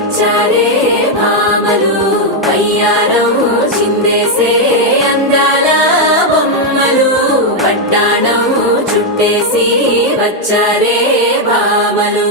వచ్చారే భామలు వయ్యారం చిందేసే అందాల బొమ్మలు పట్టాణం చుట్టేసి వచ్చారే భామలు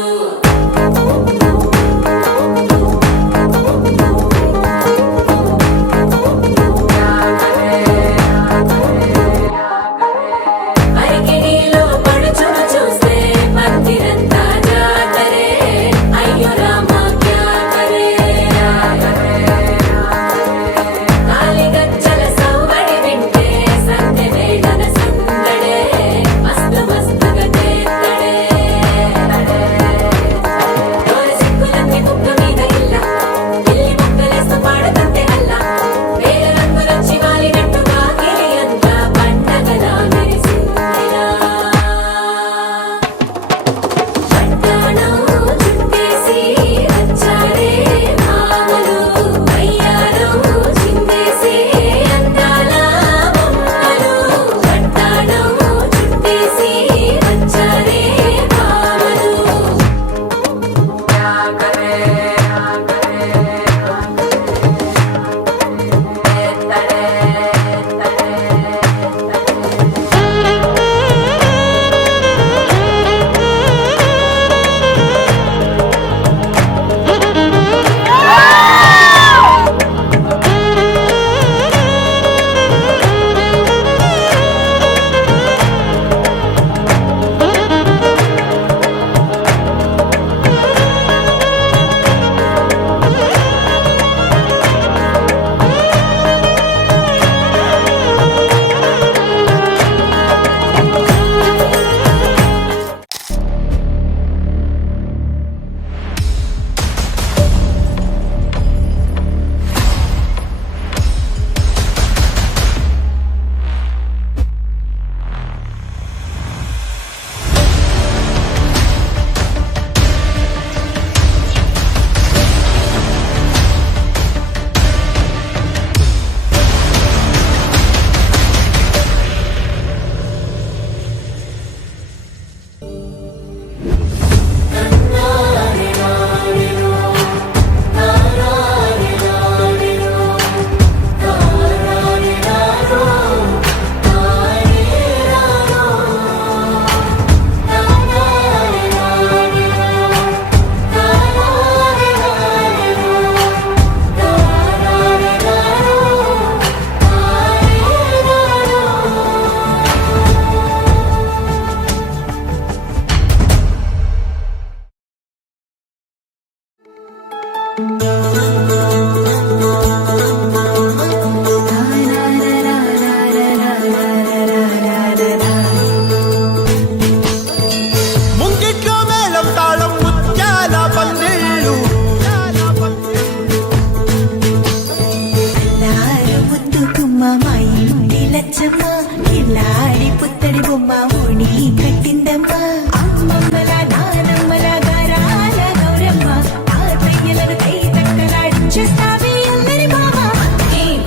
కిల్లాడి పుత్తడి బొమ్మ ఓణి కట్టిందమ్మా అమ్మమ్మల నానమ్మల గారాల గౌరమ్మ తాతయ్యలను కై తక్కలాడించేస్తావే అందరి బావ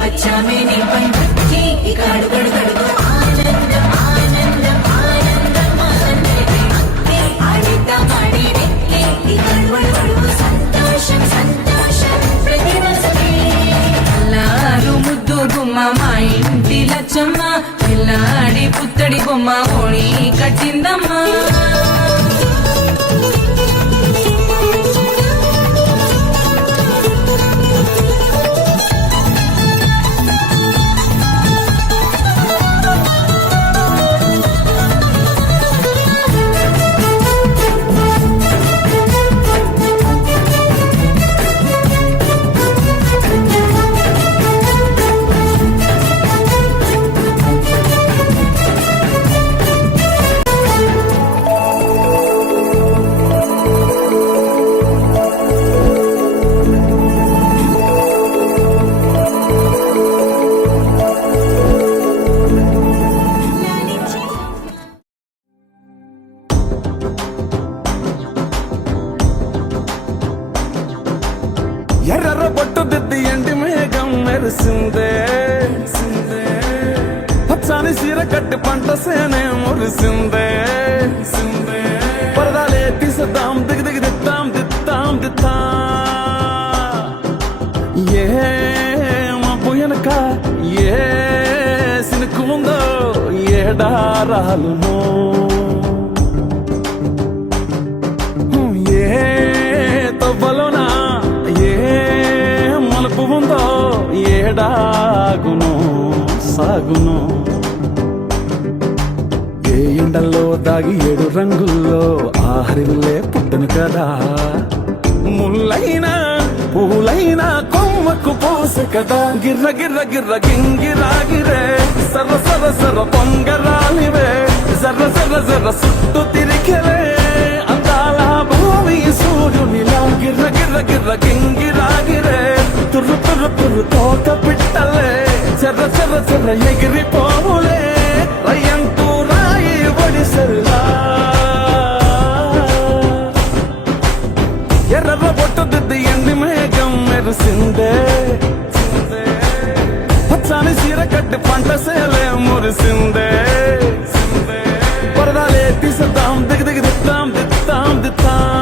వచ్చామే నీ పండుగకి ఇక అడుగడుగడుగు ఆనందం ఆనందం ఆనందం ఆడిద్దామాడి ఇక అడుగడుగడుగు సంతోషం సంతోషం ప్రతిరోజమే అల్లారు ముద్దు గుమ్మ మా ఇంటి లచ్చమ్మ పిల్లాడి పుత్తడి బొమ్మ ఓణి కట్టిందమ్మా ఎర్ర బొట్టు దిద్ది ఎండి మేఘం మెరిసిందే పచ్చని సీర కట్టి పంట సేనే మురిసిందే పరదాలే తీసేద్దాం దిగి దిగి దిత్తాం దిత్తాం దిత్తాం ఏడారాలును ఏ తవ్వలోనా ఏ మలుపు ఉందో ఏడాగును సాగును ఏ ఎండల్లో దాగి 7 రంగుల్లో ఆహరిల్లే పుట్టను కదా ముల్లైనా పూలైనా కొమ్మకు పోసె కదా గిర్ర గిర్ర గిర్ర గింగిరాగిరే సర్ర సర్ర సర్ర పొంగరాలివే జర్ర జర్ర జర్ర సుట్టు తిరిగలే అందాల భూమి సూర్యునిలా గిర్ర గిర్ర గిర్ర గింగిరాగిరే తుర్రు తుర్రు తుర్రు తోట పిట్టలే చెర్ర చెర్ర చెర్ర ఎగిరిపోవులే రయ్యంటూ రాయి ఒడిసెల్లా ఎర్ర బొట్టు దిద్ది ఎండి మేఘం మెరిసిందే పచ్చాని చీర కట్టి పంట సేలే మురిసిందే పరదాలే తీసేద్దాం దిగి దిగి దిత్తాం దిత్తాం దిత్తాం